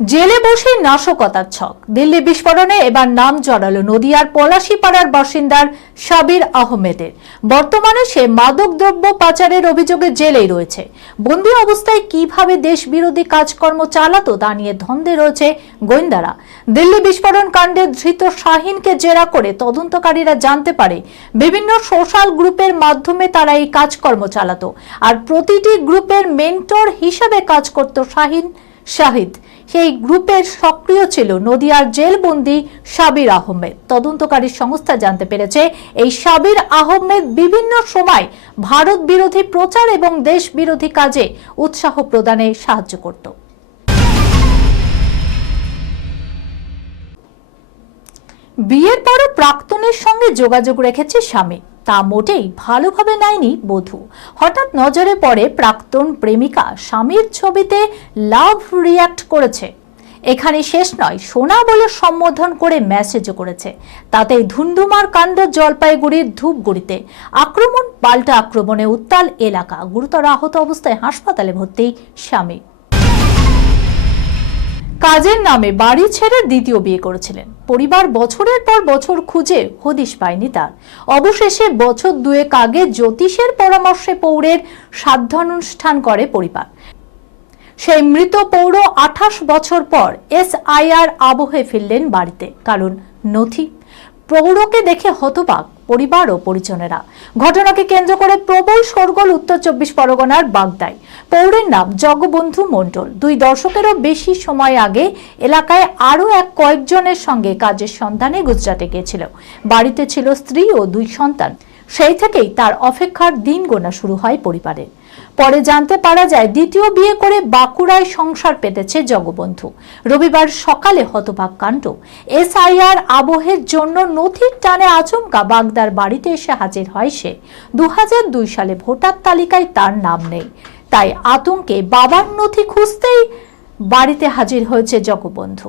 জেলে বসে নাশকতার ছক। দিল্লি বিস্ফোরণে এবার নাম জড়ালো নদিয়ার পলাশীপাড়ার বাসিন্দার সাবির আহমেদের। বর্তমানে সে মাদকদ্রব্য পাচারের অভিযোগে জেলেই রয়েছে। বন্দি অবস্থায় কীভাবে দেশ বিরোধী কাজকর্ম চালাতো তা নিয়ে ধন্দে রয়েছে গোয়েন্দারা। দিল্লি বিস্ফোরণ কাণ্ডে ধৃত শাহিনকে জেরা করে তদন্তকারীরা জানতে পারে, বিভিন্ন সোশ্যাল গ্রুপের মাধ্যমে তারা এই কাজকর্ম চালাতো। আর প্রতিটি গ্রুপের মেন্টর হিসেবে কাজ করত শাহিন শাহিদ। সেই গ্রুপের সক্রিয় ছিল নদিয়ার জেলবন্দি সাবির আহমেদ। তদন্তকারী সংস্থা জানতে পেরেছে, এই সাবির আহমেদ বিভিন্ন সময় ভারত বিরোধী প্রচার এবং দেশ বিরোধী কাজে উৎসাহ প্রদানে সাহায্য করত। বিয়ের পরও প্রাক্তনের সঙ্গে যোগাযোগ রেখেছে স্বামী। তা মোটেই ভালোভাবে নেয়নি বধূ। হঠাৎ নজরে পড়ে প্রাক্তন প্রেমিকা স্বামীর ছবিতে লাভ রিয়াক্ট করেছে। এখানে শেষ নয়, সোনা বলে সম্বোধন করে মেসেজও করেছে। তাতে ধুন্ধুমার কাণ্ড জলপাইগুড়ির ধূপগুড়িতে। আক্রমণ, পাল্টা আক্রমণে উত্তাল এলাকা। গুরুতর আহত অবস্থায় হাসপাতালে ভর্তি স্বামী। কাজের নামে বাড়ি ছেড়ে দ্বিতীয় বিয়ে করেছিলেন। পরিবার বছরের পর বছর খুঁজে হদিশ পায়নি তার। অবশেষে বছর দুয়েক আগে জ্যোতিষের পরামর্শে পৌরের সাধ্যানুষ্ঠান করে পরিবার। সেই মৃত পৌর আঠাশ বছর পর এস আই আর আবহে ফিরলেন বাড়িতে, কারণ নথি। পৌরকে দেখে হতবাক পরিবার ও পরিজনেরা। ঘটনাকে কেন্দ্র করে প্রবল সরগোল উত্তর চব্বিশ পরগনার বাগদায়। পৌরের নাম জগবন্ধু মণ্ডল। দুই দশকেরও বেশি সময় আগে এলাকায় আরও এক কয়েকজনের সঙ্গে কাজের সন্ধানে গুজরাটে গিয়েছিল। বাড়িতে ছিল স্ত্রী ও দুই সন্তান। সেই থেকেই তার অপেক্ষার দিন গোনা শুরু হয় পরিবারে পরে জানতে পারা যায় দ্বিতীয় বিয়ে করে বাঁকুড়ায় সংসার পেতেছে জগবন্ধু। রবিবার সকালে হতবাক কাণ্ড। এসআইআর আবহের জন্য নথির টানে আচমকা বাগদার বাড়িতে এসে হাজির হয় সে। দু হাজার দুই সালে ভোটার তালিকায় তার নাম নেই। তাই আতঙ্কে বাবার নথি খুঁজতেই বাড়িতে হাজির হয়েছে জগবন্ধু।